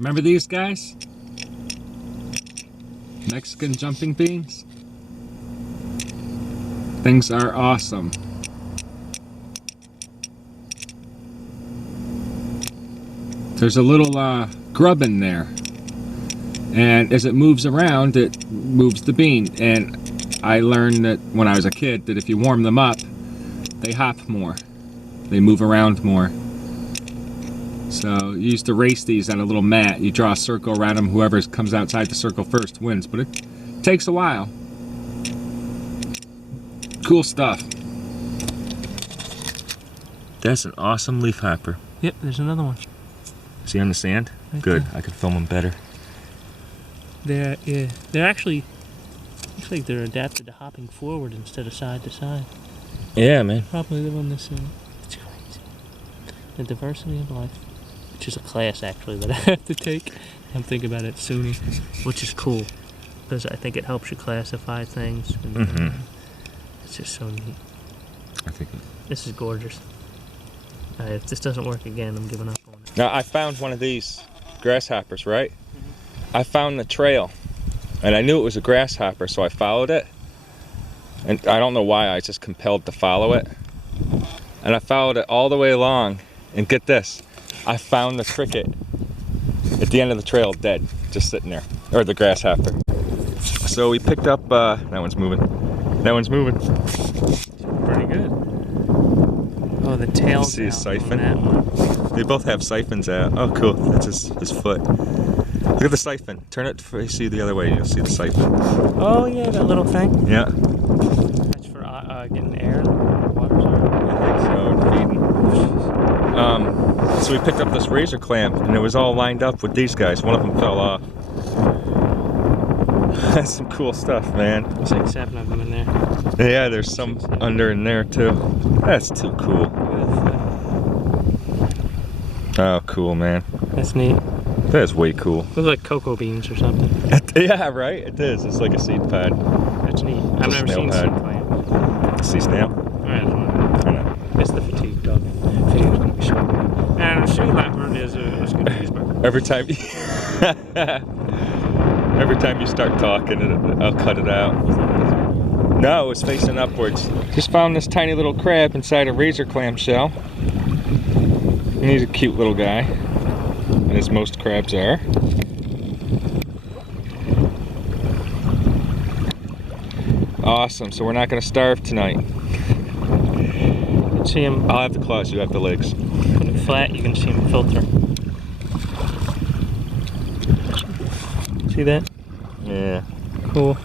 Remember these guys? Mexican jumping beans? Things are awesome. There's a little grub in there. And as it moves around, it moves the bean. And I learned that when I was a kid, that if you warm them up, they hop more. They move around more. So you used to race these on a little mat. You draw a circle around them. Whoever comes outside the circle first wins. But it takes a while. Cool stuff. That's an awesome leafhopper. Yep, there's another one. Is he on the sand? Right Good. there. I could film him better. They're actually, looks like they're adapted to hopping forward instead of side to side. Yeah, man. Probably live on this side. It's crazy. The diversity of life, which is a class actually that I have to take. I'm thinking about it soon, which is cool because I think it helps you classify things. And, it's just so neat. I think this is gorgeous. If this doesn't work again, I'm giving up on it. Now I found one of these grasshoppers, right? I found the trail, and I knew it was a grasshopper, so I followed it. And I don't know why, I was just compelled to follow it. And I followed it all the way along, and get this, I found the cricket at the end of the trail dead, just sitting there, or the grasshopper. So we picked up, that one's moving. That one's moving. Pretty good. Oh, the tail's see his out siphon? on that one. They both have siphons out. Oh, cool. That's his foot. Look at the siphon. Turn it to face you the other way. You'll see the siphon. Oh, yeah, that little thing. Yeah. That's for getting air, water, sorry. Feeding. So we picked up this razor clamp, and it was all lined up with these guys. One of them fell off. That's some cool stuff, man. There's like 7 of them in there. Yeah, there's some under in there too. That's too cool. Oh, cool, man. That's neat. That is way cool. Looks like cocoa beans or something. Yeah, right? It is. It's like a seed pod. That's neat. I've never seen seed plant. Sea snail? I know. It's the fatigue dog. Fatigue's gonna be short. And sea leopard is a cheeseburger. Every time you start talking, I'll cut it out. No, it was facing upwards. Just found this tiny little crab inside a razor clam shell. And he's a cute little guy, as most crabs are. Awesome, so we're not going to starve tonight. You can see him. I'll have the claws, you have the legs. Put it flat, you can see him filter. See that? Yeah. Cool.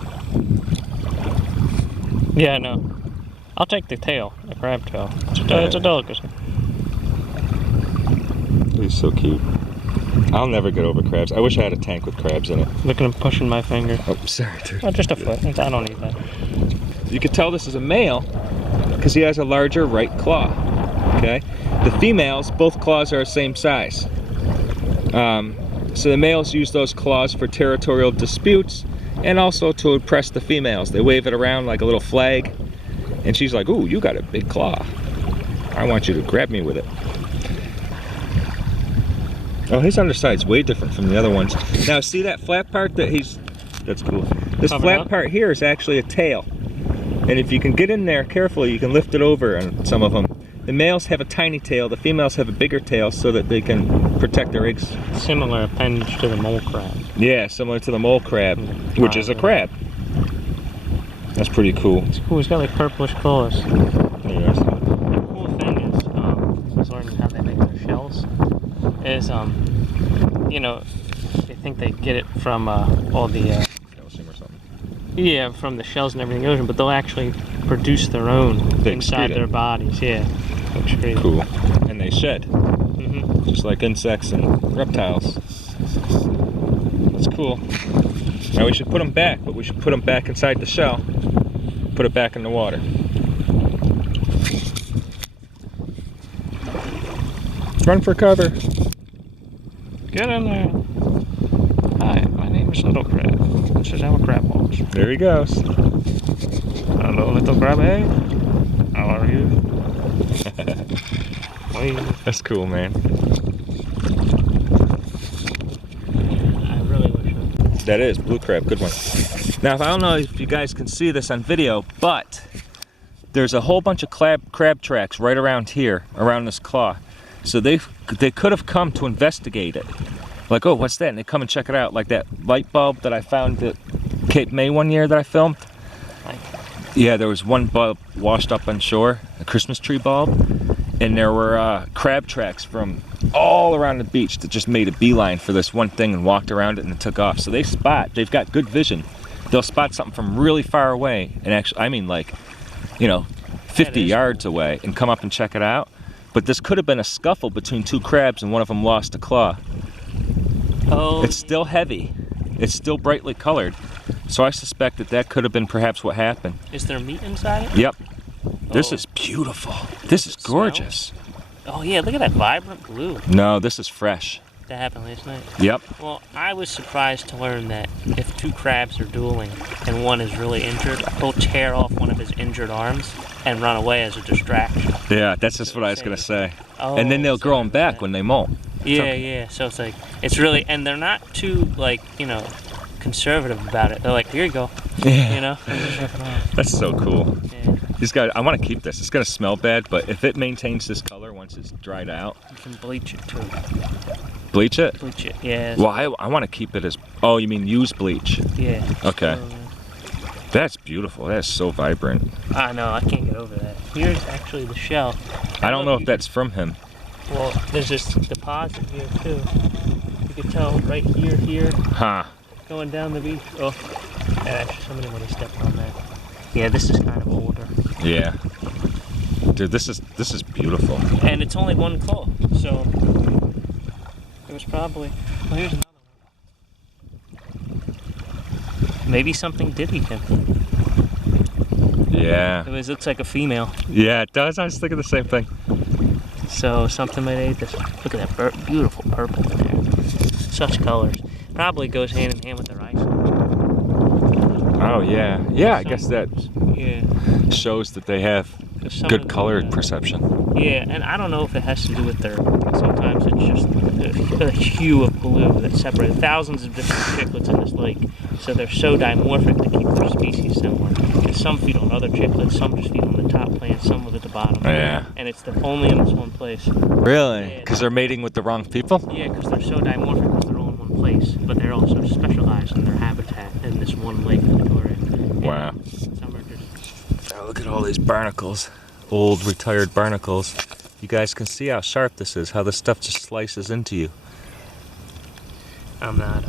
Yeah, no. I'll take the tail, the crab tail. It's a delicacy. He's so cute. I'll never get over crabs. I wish I had a tank with crabs in it. Look at him pushing my finger. Oh, sorry, dude. Oh, just a foot. I don't need that. You can tell this is a male because he has a larger right claw. Okay? The females, both claws are the same size. So the males use those claws for territorial disputes and also to impress the females. They wave it around like a little flag, and she's like, "Ooh, you got a big claw. I want you to grab me with it." Oh, his underside's way different from the other ones. Now, see that flat part that's cool. This flat part here is actually a tail. And if you can get in there carefully, you can lift it over on some of them. The males have a tiny tail, the females have a bigger tail so that they can protect their eggs. Similar appendage to the mole crab. Yeah, similar to the mole crab, which is a crab. That's pretty cool. It's cool, he's got like purplish claws. Yes. The cool thing is, I was learning how they make their shells, is, you know, they think they get it from all the... calcium or something. Yeah, from the shells and everything in the ocean, but they'll actually produce their own inside their bodies. Yeah. Cool. And they shed. Just like insects and reptiles. That's cool. Now we should put them back, but we should put them back inside the shell. Put it back in the water. Run for cover. Get in there. Hi, my name is Little Crab. This is how a crab walks. There he goes. Hello, little crab. Hey. How are you? That's cool, man. That is blue crab, good one. Now, I don't know if you guys can see this on video, but there's a whole bunch of crab tracks right around here, around this claw. So they could have come to investigate it. Like, oh, what's that? And they come and check it out. Like that light bulb that I found at Cape May one year that I filmed. Yeah, there was one bulb washed up on shore, a Christmas tree bulb, and there were crab tracks from all around the beach that just made a beeline for this one thing and walked around it and took off. So they've got good vision. They'll spot something from really far away, and actually, I mean like, you know, 50 yards away, and come up and check it out. But this could have been a scuffle between two crabs and one of them lost a claw. Oh. It's still heavy. It's still brightly colored. So I suspect that could have been perhaps what happened. Is there meat inside it? Yep. This is beautiful. This is gorgeous. Oh yeah, look at that vibrant blue. No, this is fresh. That happened last night. Yep. Well, I was surprised to learn that if two crabs are dueling and one is really injured, he'll tear off one of his injured arms and run away as a distraction. Yeah, that's just what I was gonna say. Oh, and then they'll grow them back when they molt. Yeah, yeah. So it's like, it's really, and they're not too, like, you know, conservative about it. They're like, here you go. Yeah. You know? That's so cool. Yeah. These guys, I want to keep this. It's gonna smell bad, but if it maintains this color once it's dried out. You can bleach it too. Bleach it? Bleach it, yeah. Well, I want to keep it as, oh, you mean use bleach? Yeah. Okay. That's beautiful. That's so vibrant. I know, I can't get over that. Here's actually the shell. I don't know if that's from him. Well, there's this deposit here too. You can tell right here. Huh. Going down the beach. Oh, and actually somebody would have stepped on that. Yeah, this is kind of older. Yeah. Dude, this is beautiful. And it's only one claw, so it was probably. Oh, here's another one. Maybe something did eat him. Yeah. It looks like a female. Yeah, it does. I was thinking the same thing. So something might ate this one. Look at that beautiful purple in there. Such colors. Probably goes hand in hand with the rice. Oh yeah. Yeah, I guess that shows that they have good color perception. Yeah, and I don't know if it has to do with their, sometimes it's just a hue of blue that separates thousands of different cichlids in this lake. So they're so dimorphic to keep their species similar. And some feed on other cichlids, some just feed on the top plants, some live at the bottom. Yeah. And it's only in this one place. Really? Because they're mating with the wrong people? Yeah, because they're so dimorphic because they're all in one place. But they're also specialized in their habitat in this one lake that we're in. Wow. Some are just... Oh, look at all these barnacles. Old retired barnacles. You guys can see how sharp this is, how the stuff just slices into you. I'm not,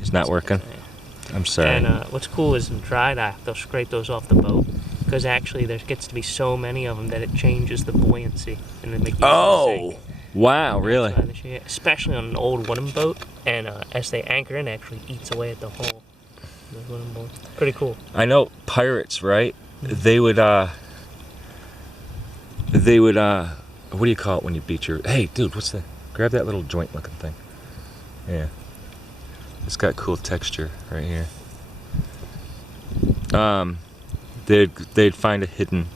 It's not working? I'm sorry. And what's cool is in dry dock, they'll scrape those off the boat. Because actually there gets to be so many of them that it changes the buoyancy. And they make you sink. Wow, really? Especially on an old wooden boat. And as they anchor in, it actually eats away at the hull. Those wooden boats. Pretty cool. I know pirates, right? They would, what do you call it when you beat your, hey dude, grab that little joint looking thing. Yeah. It's got cool texture right here. They'd find a hidden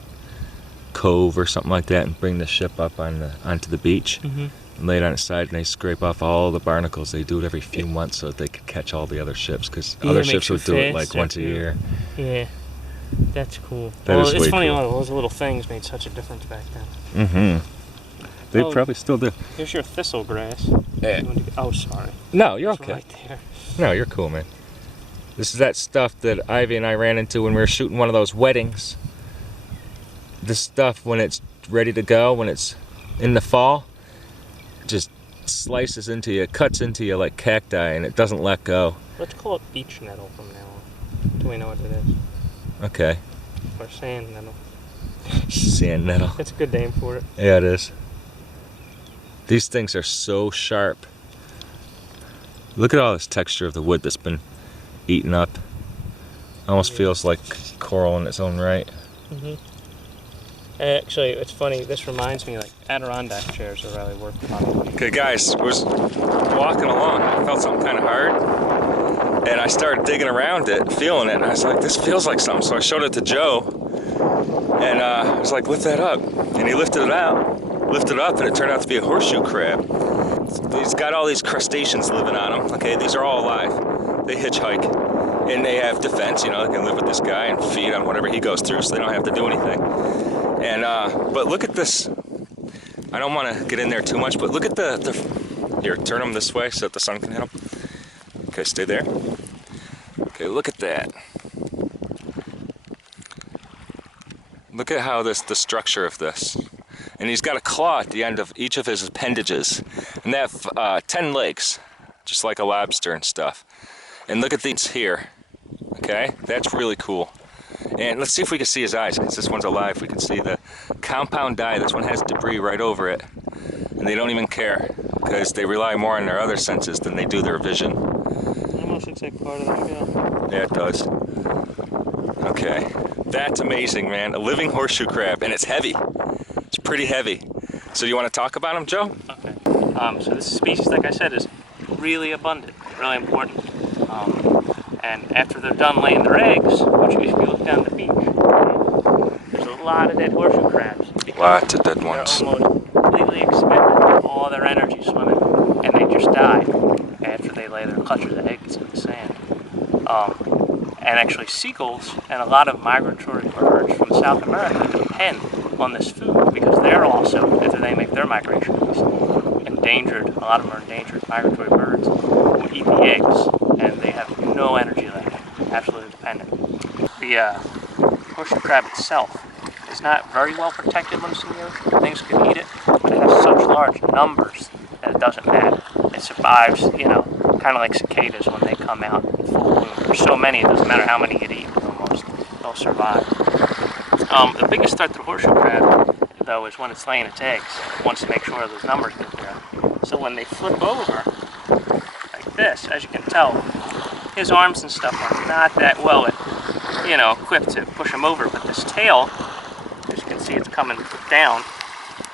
cove or something like that and bring the ship up onto the beach and lay it on its side, and they scrape off all the barnacles. They do it every few months so that they could catch all the other ships, because other ships would do it like once a year. Yeah. That's cool. Well, it's funny how those little things made such a difference back then. Mm-hmm. They probably still do. Here's your thistle grass. Yeah. Oh, sorry. No, you're It's okay. right there. No, you're cool, man. This is that stuff that Ivy and I ran into when we were shooting one of those weddings. This stuff, when it's ready to go, when it's in the fall, just slices into you, cuts into you like cacti, and it doesn't let go. Let's call it beach nettle from now on. Do we know what it is? Okay. Or sand nettle. Sand nettle. That's a good name for it. Yeah, it is. These things are so sharp. Look at all this texture of the wood that's been eaten up. Almost feels like coral in its own right. Actually, it's funny. This reminds me, like, Adirondack chairs are really worth it. Okay, guys, I was walking along. I felt something kind of hard, and I started digging around it, feeling it, and I was like, this feels like something. So I showed it to Joe, and I was like, lift that up. And he lifted it up, and it turned out to be a horseshoe crab. He's got all these crustaceans living on him. Okay, these are all alive. They hitchhike, and they have defense. You know, they can live with this guy and feed on whatever he goes through, so they don't have to do anything. And but look at this. I don't want to get in there too much, but look at the here. Turn them this way so that the sun can hit them. Okay, stay there. Okay, look at that. Look at how the structure of this. And he's got a claw at the end of each of his appendages. And they have 10 legs, just like a lobster and stuff. And look at these here. Okay, that's really cool. And let's see if we can see his eyes, because this one's alive. We can see the compound eye. This one has debris right over it. And they don't even care, because they rely more on their other senses than they do their vision. It almost looks like part of that gill. Yeah, it does. Okay, that's amazing, man. A living horseshoe crab, and it's heavy. It's pretty heavy. So you want to talk about him, Joe? Okay. So this species, like I said, is really abundant, really important. And after they're done laying their eggs, which if you look down the beach, there's a lot of dead horseshoe crabs. Lots of dead ones. They're almost completely expended all their energy swimming, and they just die after they lay their clutches of eggs in the sand. And actually seagulls and a lot of migratory birds from South America depend on this food, because they're also, after they make their migrations, endangered. A lot of them are endangered migratory birds who eat the eggs, and they have no energy left, absolutely dependent. The horseshoe crab itself is not very well protected when it's in the ocean. Things can eat it, but it has such large numbers that it doesn't matter. It survives, you know, kind of like cicadas when they come out in full bloom. There's so many, it doesn't matter how many you eat, almost, they'll survive. The biggest threat to the horseshoe crab, though, is when it's laying its eggs. It wants to make sure those numbers get there. So when they flip over, like this, as you can tell, his arms and stuff are not that well, you know, equipped to push him over. But this tail, as you can see, it's coming down,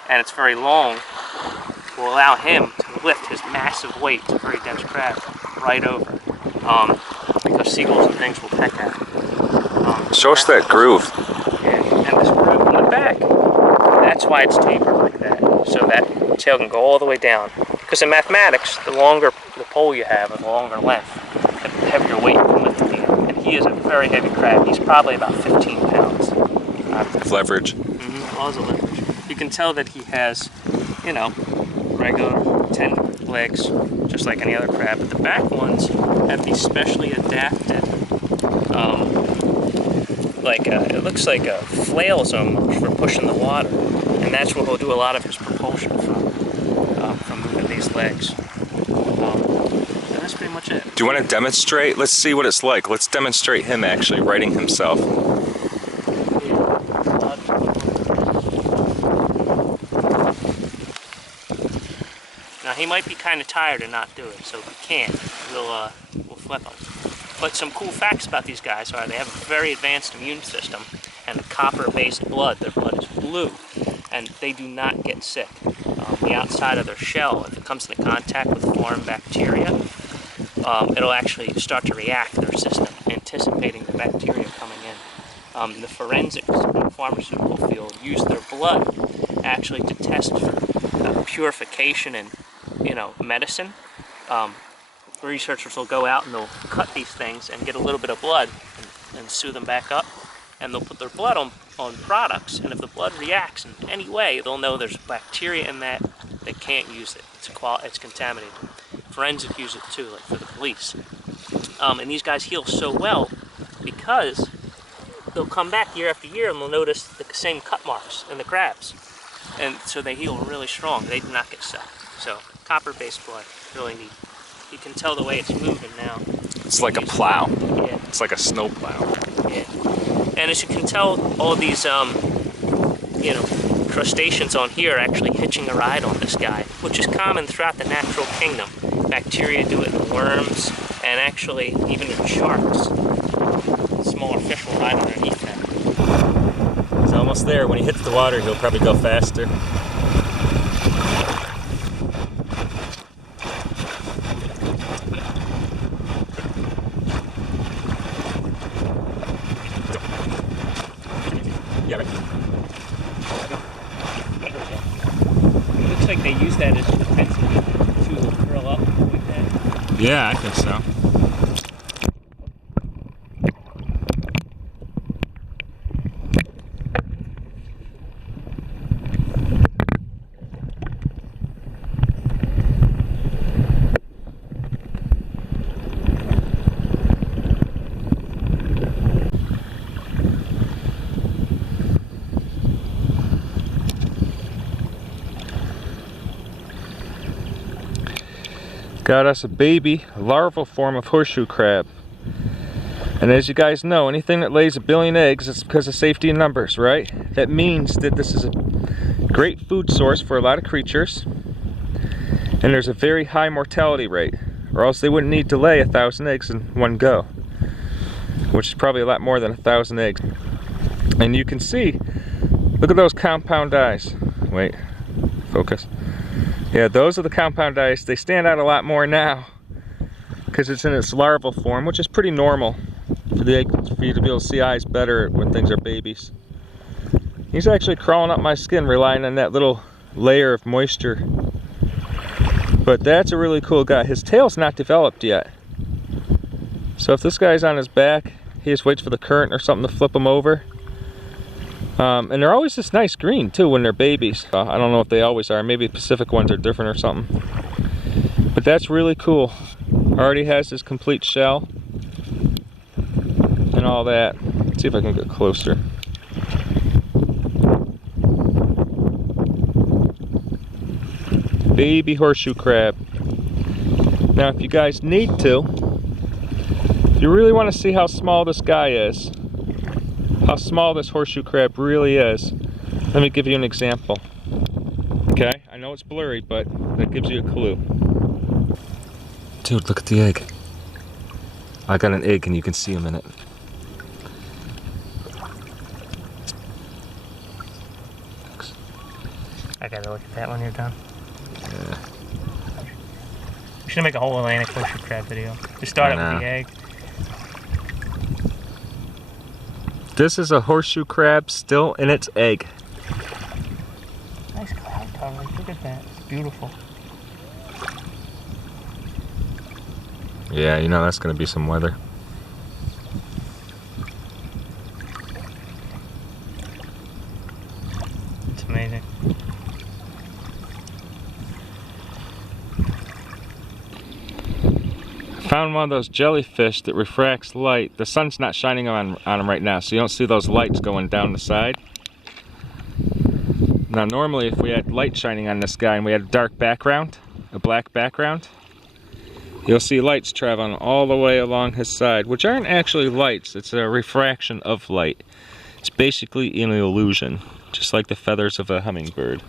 and it's very long, will allow him to lift his massive weight, it's a very dense crab, right over. Because seagulls and things will peck at it. Show us that groove. Yeah, and this groove in the back, that's why it's tapered like that, so that tail can go all the way down. Because in mathematics, the longer the pole you have, and the longer length, the heavier weight you can lift at the end. And he is a very heavy crab. He's probably about 15 pounds. Leverage. Lots of leverage. You can tell that he has, you know, regular 10 legs, just like any other crab. But the back ones have these specially adapted, it looks like flails almost for pushing the water, and that's where he'll do a lot of his propulsion from moving these legs. And that's pretty much it. Do you want to demonstrate? Let's see what it's like. Let's demonstrate him actually righting himself. Now he might be kind of tired and not do it, so if he can't, we'll flip him. But some cool facts about these guys are they have a very advanced immune system and a copper-based blood. Their blood is blue, and they do not get sick. The outside of their shell, if it comes into contact with foreign bacteria, it'll actually start to react their system, anticipating the bacteria coming in. The forensics and pharmaceutical field use their blood actually to test for purification and, you know, medicine. Researchers will go out and they'll cut these things and get a little bit of blood and sew them back up, and they'll put their blood on products, and if the blood reacts in any way, they'll know there's bacteria in that they can't use it. It's contaminated. Forensic use it too, like for the police. And these guys heal so well because they'll come back year after year and they'll notice the same cut marks in the crabs. And so they heal really strong. They do not get sick. So copper-based blood, really neat. You can tell the way it's moving now. It's like a plow. Yeah. It's like a snow plow. Yeah. And as you can tell, all these, you know, crustaceans on here are actually hitching a ride on this guy, which is common throughout the natural kingdom. Bacteria do it in worms, and actually even in sharks. Smaller fish will ride underneath that. He's almost there. When he hits the water, he'll probably go faster. It looks like they use that as a propensity to curl up like that. Yeah, I think so. got us a baby larval form of horseshoe crab. And as you guys know, anything that lays 1 billion eggs, it's because of safety in numbers, right? That means that this is a great food source for a lot of creatures. And there's a very high mortality rate, or else they wouldn't need to lay 1,000 eggs in one go. Which is probably a lot more than 1,000 eggs. And you can see, look at those compound eyes. Wait, focus. Yeah, those are the compound eyes. They stand out a lot more now because it's in its larval form, which is pretty normal for you to be able to see eyes better when things are babies. He's actually crawling up my skin, relying on that little layer of moisture. But that's a really cool guy. His tail's not developed yet. So if this guy's on his back, he just waits for the current or something to flip him over. And they're always this nice green too when they're babies. I don't know if they always are. Maybe Pacific ones are different or something. But that's really cool. Already has his complete shell and all that. Let's see if I can get closer. Baby horseshoe crab. Now if you guys need to, if you really want to see how small this guy is, how small this horseshoe crab really is, let me give you an example. Okay, I know it's blurry, but that gives you a clue. Dude, look at the egg. I got an egg and you can see him in it. I gotta look at that when you're done. Yeah. We should make a whole Atlantic horseshoe crab video. We start out with the egg. This is a horseshoe crab still in its egg. Nice cloud coverage. Look at that. It's beautiful. Yeah, you know that's going to be some weather. It's amazing. Found one of those jellyfish that refracts light. The sun's not shining on them right now, so you don't see those lights going down the side. Now normally if we had light shining on this guy and we had a dark background, a black background, you'll see lights traveling all the way along his side, which aren't actually lights, it's a refraction of light. It's basically an illusion, just like the feathers of a hummingbird.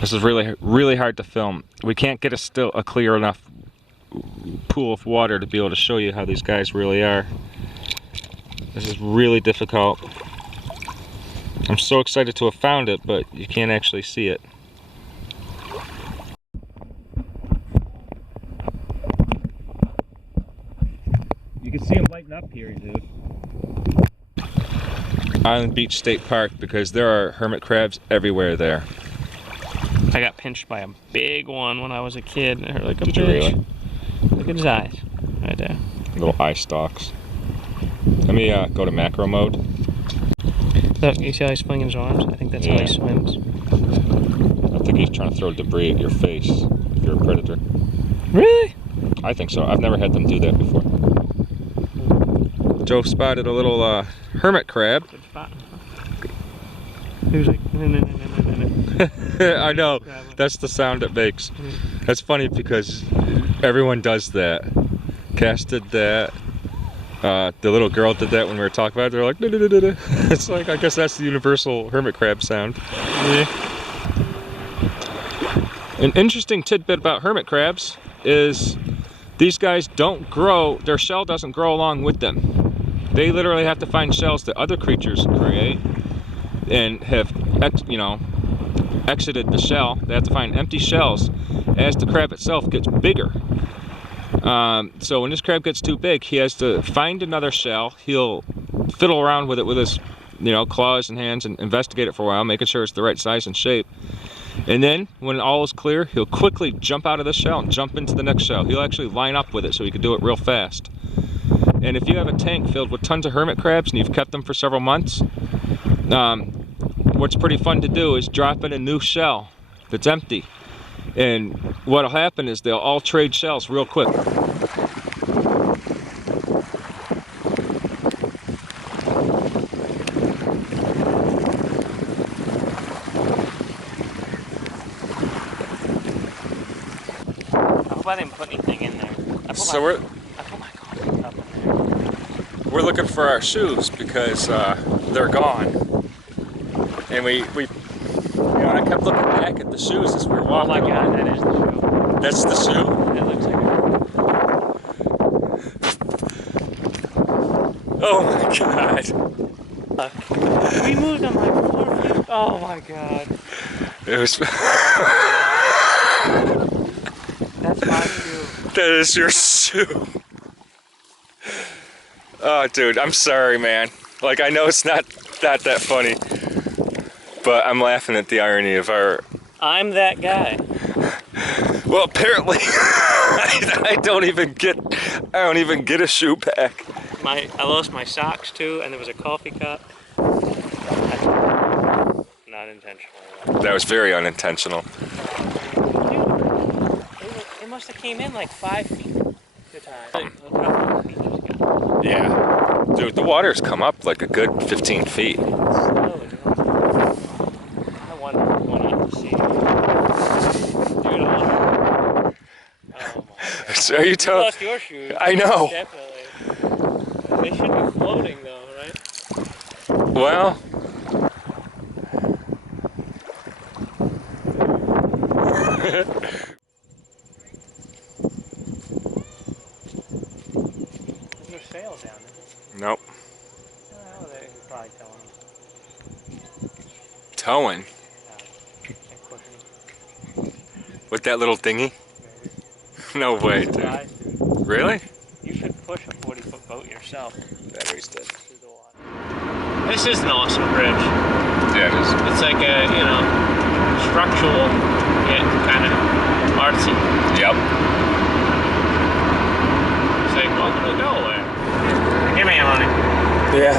This is really hard to film. We can't get a clear enough pool of water to be able to show you how these guys really are. This is really difficult. I'm so excited to have found it, but you can't actually see it. You can see them lighting up here, dude. Island Beach State Park, because there are hermit crabs everywhere there. I got pinched by a big one when I was a kid, and it hurt like a bitch. Did you really? Look at his eyes, right there. Little eye stalks. Let me go to macro mode. Look, you see how he's flinging his arms? I think that's how he swims. I think he's trying to throw debris at your face if you're a predator. Really? I think so. I've never had them do that before. Joe spotted a little hermit crab. Good spot. He was like, no. I know, that's the sound it makes. That's funny because everyone does that. Cass did that. The little girl did that when we were talking about it. They're like, da-da-da-da-da. It's like, I guess that's the universal hermit crab sound. Yeah. An interesting tidbit about hermit crabs is these guys don't grow, their shell doesn't grow along with them. They literally have to find shells that other creatures create and have, exited the shell. They have to find empty shells as the crab itself gets bigger. So when this crab gets too big, he has to find another shell. He'll fiddle around with it with his, claws and hands and investigate it for a while, making sure it's the right size and shape. And then when all is clear, he'll quickly jump out of the shell and jump into the next shell. He'll actually line up with it so he can do it real fast. And if you have a tank filled with tons of hermit crabs and you've kept them for several months, what's pretty fun to do is drop in a new shell that's empty. And what'll happen is they'll all trade shells real quick. even put anything in there. I put my coffee cup in there. We're looking for our shoes because they're gone. And we you know, I kept looking back at the shoes as we were walking. Oh my God, that is the shoe. That's the shoe? It looks like it. Oh my God. We moved them like 4 feet. Oh my God. It was. That's my shoe. That is your shoe. Oh, dude, I'm sorry, man. Like, I know it's not that funny, but I'm laughing at the irony of our. I'm that guy. Well, apparently, I don't even get a shoe pack. I lost my socks too, and there was a coffee cup. Not intentional. That was very unintentional. It must have came in like 5 feet at the time. Look how the feet just got. Yeah. Dude, the water's come up like a good 15 feet. I wonder if we're going out to sea. Dude, oh my God. So are you You lost your shoes. I know. Definitely. They should be floating though, right? Well. There's no sail down there. Nope. Oh, they could probably Towing? With that little dinghy? No way, dude. Really? You should push a 40-foot boat yourself. Batteries dead. Through the water. This is an awesome bridge. Yeah, it is. It's like a, you know, structural, yet kind of artsy. Yep. It's like, welcome to Delaware. Give me a money. Yeah.